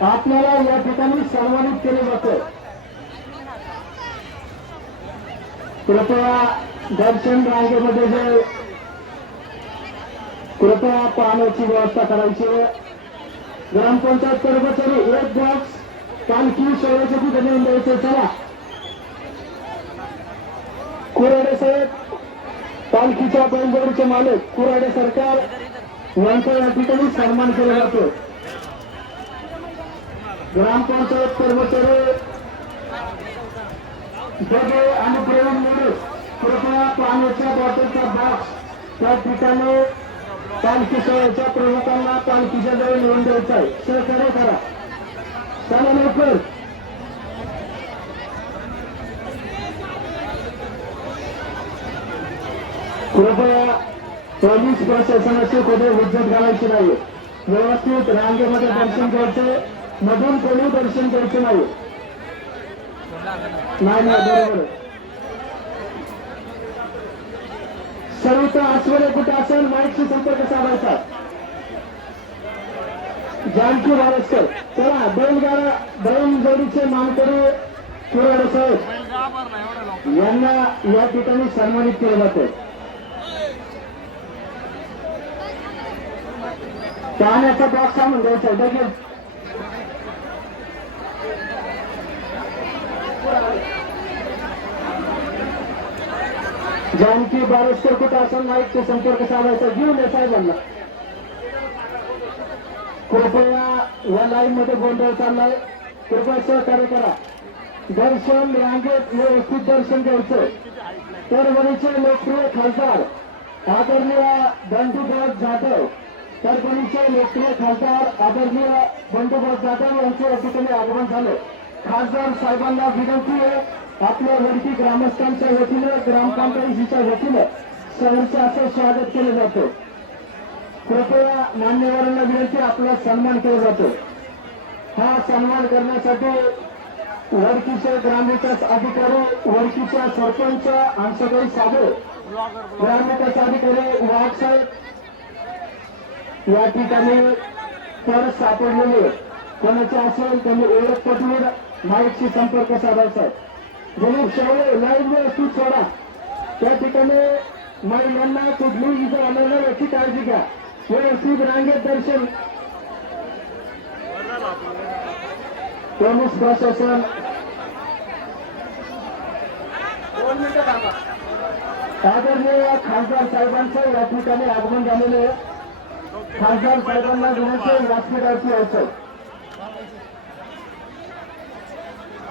आपल्याला या ठिकाणी सन्मानित केले जात कृपया दर्शन रांगेमध्ये जे कृपया पाण्याची व्यवस्था करायची. ग्रामपंचायत कर्मचारी एक बॉक्स पालखी सोहळ्याच्या ठिकाणी द्यायचे. चला. कुराडे साहेब पालखीच्या बैलजोडीचे मालक कुराडे सरकार यांचा या ठिकाणी सन्मान केला जातो ग्रामपंचायत कर्मचारी जगे आणि प्रवीण मोरे कृपया पाण्याच्या बॉटलचा बॉक्स त्या ठिकाणी पालखी सोहळ्याच्या प्रमुखांना पालखीच्या जवळ येऊन द्यायचा आहे. सहकार्य करा. चला लवकर. कृपया पोलीस प्रशासनाची कुठे हुज्जत घालायची नाही व्यवस्थित रांगेमध्ये दर्शन घ्यायचे. मधून कोणी दर्शन घ्यायचे नाही. नाही बरोबर. सर्वत्र आश्वर्य कुठे असेल माईकशी संपर्क साधायचा. जानकी वारसकर चला बैलगाडा बैल जोडीचे मानकरी कुराडे साहेब. यांना या ठिकाणी सन्मानित केलं जाते पाण्याचा बॉक्स आणून द्यायचा आहे, लगेच जानकी बारसकर कुठं असेल नाईकचे संपर्क साधायचा घेऊन या साहेबांना. कृपया या लाईन मध्ये गोंधळ चाललाय. कृपया सहकार्य करा. दर्शन रांगेत व्यवस्थित दर्शन घ्यायचं. परभणीचे लोकप्रिय खासदार आदरणीय बंधुभाऊ जाधव. परभणीचे लोकप्रिय खासदार आदरणीय बंधुभाऊ जाधव यांचे या ठिकाणी आगमन झालं. खासदार साहेबांना विनंती आहे. आपल्या वरती ग्रामस्थांच्या वतीनं ग्रामपंचायतीच्या वतीनं सहर्ष स्वागत केलं जातं. कृपया मान्यवरांना विनंती आपला सन्मान केला जातो. हा सन्मान करण्यासाठी वरकीचे ग्रामविकास अधिकारी वरकीच्या सरपंच आमच्याकडे साधे ग्रामविकास अधिकारी वाघ साहेब या ठिकाणी कर सापडलेले. कोणाचे असेल त्यांनी ओळख पटवून माईकशी संपर्क साधायचा दिलीप शेवळे लाईव्ह व्यवस्थित सोडा. त्या ठिकाणी महिलांना कुठलीही इजा होणार नाही याची काळजी घ्या. व्यवस्थित रांगेत दर्शन. पोलीस प्रशासन. आदरणीय खासदार साहेबांचं या ठिकाणी आगमन झालेले आहे. खासदार साहेबांना विनंती आहे, व्यासपीठावरती यायचं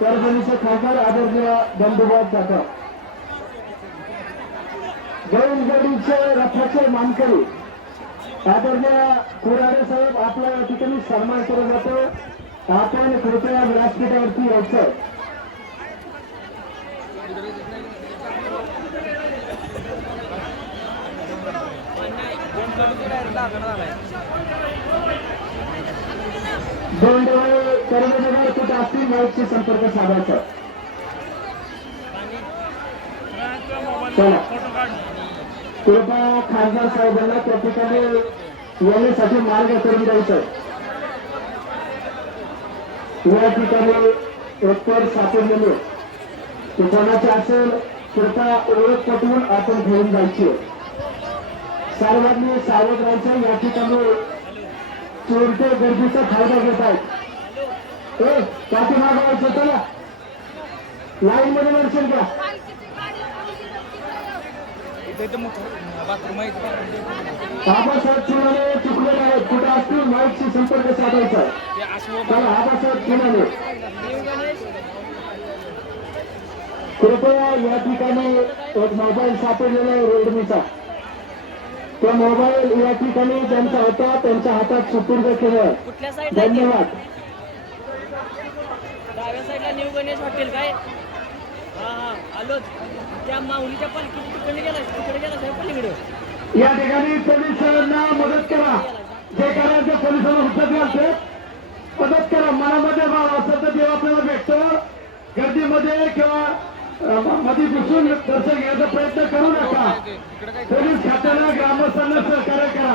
परभणीचे खासदार आदरणीय बंधुभाव जाधव. बैलगाडीचे रथाचे मानकरी. आदरणीय कुराडे साहेब आपला या ठिकाणी सन्मान केला जातो. आपण कृपया व्यासपीठावरती यायचं दोन डोळे नाईकशी संपर्क साधायचा. चला. कृपया खासदार साहेबांना त्या ठिकाणी येण्यासाठी मार्ग करून द्यायचं. या ठिकाणी एकतर सापडलेले कोणाचे असेल कृपया ओळख पटवून आपण घेऊन जायची. सर्वांनी सावध राहायचं या ठिकाणी चोरटे गर्दीचा फायदा घेत आहेत. ए पाठीमागं व्हायचं चला. लाईन मध्ये दर्शन घ्या. आबासाहेब चुनाने चुकलेले आहेत कुठे असतील? माईकशी संपर्क साधायचा चला आबासाहेब चुनाने कृपया या ठिकाणी एक मोबाईल सापडलेला आहे रेडमीचा. तो मोबाईल या ठिकाणी ज्यांचा होता त्यांच्या हातात सुपूर्द केला. धन्यवाद. साईडला न्यू गणेश हॉटेल काय? हा हा आलोच त्या माऊलीच्या पालखी तिकडे गेला तिकडे गेला साहेब पलीकडे? या ठिकाणी पोलिसांना मदत करा. जे करायचं पोलिसांना हुसत असते मदत करा. मनामध्ये भाव असं तर देव आपल्याला भेटतो. गर्दीमध्ये किंवा मध्ये घुसून दर्शन घेण्याचा प्रयत्न करू नका. पोलीस खात्याला ग्रामस्थांना सहकार्य करा.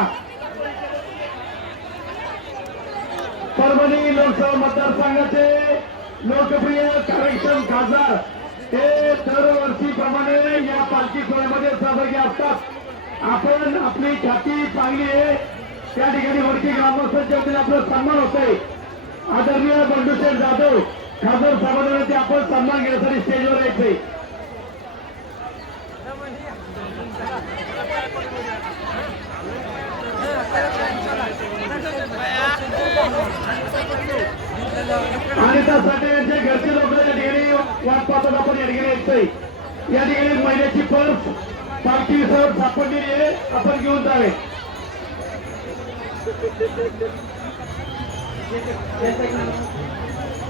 परभणी लोकसभा मतदारसंघाचे लोकप्रिय कार्यक्षम खासदार ते दरवर्षीप्रमाणे या पालखी सोहळ्यामध्ये सहभागी असतात. आपण आपली ख्याती चांगली आहे. त्या ठिकाणी वरती ग्रामस्थांच्या वतीने आपला सन्मान होत आहे आदरणीय बंडूशेठ जाधव खासदार साहेबांना आपण सन्मान घेण्यासाठी स्टेजवर यायचे Thank you. आणि त्यासाठी यांचे घरचे लोक या ठिकाणी वाट पाहतात आपण या ठिकाणी यायचंय या ठिकाणी महिन्याची पर्स पार्टी सर सापडलेली आहे आपण घेऊन जावे.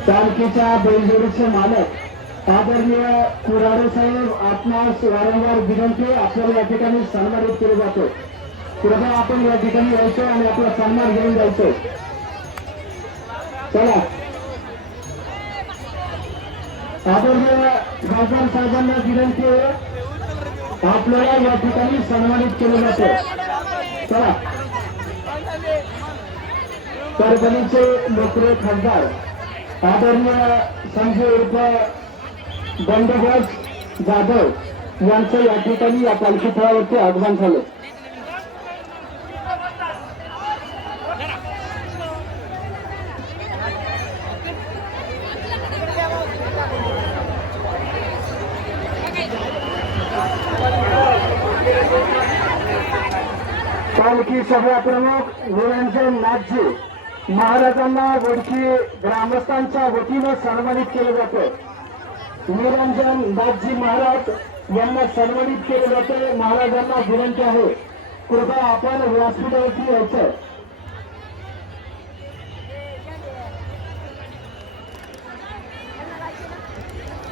पालखीच्या बैलजोडीचे मालक आदरणीय कुराडे साहेब आपणास वारंवार विनंती आपल्याला या ठिकाणी सन्मानित केले जातो. कृपया आपण या ठिकाणी यायचो आणि आपला सन्मान घेऊन जायचो. चला. आदरणीय खासदार साहेबांना विनंती आहे. आपल्याला या ठिकाणी सन्मानित केले जाते. चला. परभणीचे लोकप्रिय खासदार आदरणीय संजय उर्फ बंदोबस्त जाधव यांचं या ठिकाणी या पालखी फळावरती आगमन झालं. वडकी सभा प्रमुख निरंजन नाथजी. महाराजांना वडकी ग्रामस्थांच्या वतीनं सन्मानित केलं जातं. निरंजन नाथजी महाराज यांना सन्मानित केलं जातं. महाराजांना विनंती आहे. कृपया आपण व्यासपीठावरती यायचं.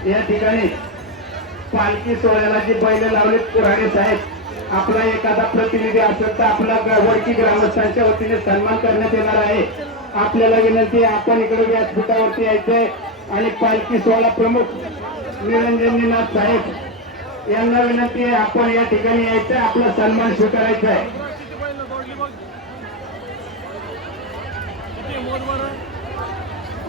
या ठिकाणी पालखी सोहळ्याला जे बैल लावले पुराणे साहेब आपला एखादा प्रतिनिधी असेल तर आपला वरती ग्रामस्थांच्या वतीने सन्मान करण्यात येणार आहे. आपल्याला विनंती आपण इकडे व्यासपीठावरती यायचंय. आणि पालखी सोहळा प्रमुख निरंजनीनाथ साहेब यांना विनंती आहे आपण या ठिकाणी यायचंय आपला सन्मान स्वीकारायचा आहे.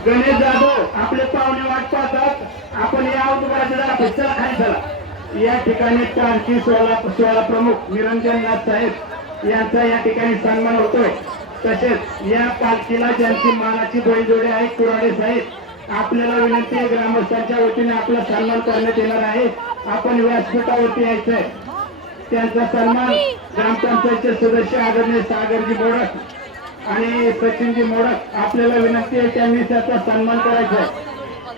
गणेश जाधव आपले पाहुणे वाट पाहतात. आपण या अवतुकाच्या जरा खाली चला. या ठिकाणी पालखी सोहळा सोहळा प्रमुख निरंजननाथ साहेब यांचा या ठिकाणी सन्मान होतोय तसेच या पालखीला ज्यांची मानाची बैलजोडी आहे कुराडे साहेब आपल्याला विनंती आहे ग्रामस्थांच्या वतीने आपला सन्मान करण्यात येणार आहे. आपण व्यासपीठावरती यायचंय. त्यांचा सन्मान ग्रामपंचायतचे सदस्य आदरणीय सागरजी मोडक आणि सचिनजी मोडक आपल्याला विनंती आहे त्यांनी त्याचा सन्मान करायचा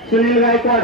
सुनील गायकवाड